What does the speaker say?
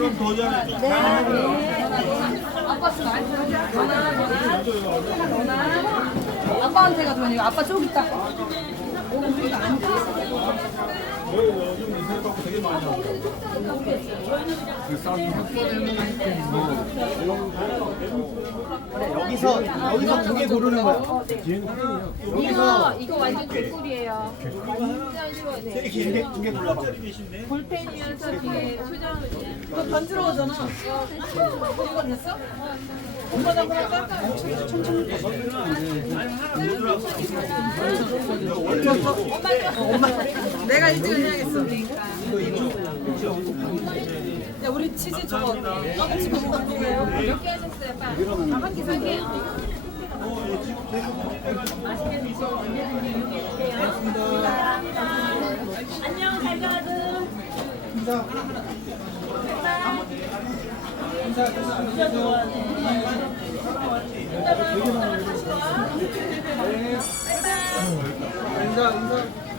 그럼 더 잘해. 아빠 쓰나? 아빠한테 가도 되니 아빠 쪽 있다. 요즘 인터넷 갖고 되게 많이 하고. 여기서 여기서 두 개 고르는 거야. 이거 이거 완전 개꿀이에요. 길게 두개 골라봐. 뒤에 소장 이거 번지러워잖아. 이거 됐어? 엄마 잡고 할까? 엄마, 내가 1등을 해야겠어. 야, 우리 치즈 저거 떡 집어 먹을 거예요. 몇개 하셨어요, 빠? 한 개, 한 개. 맛있게 드시고 유기해주세요. 안녕, 잘 가든. 인사 인사.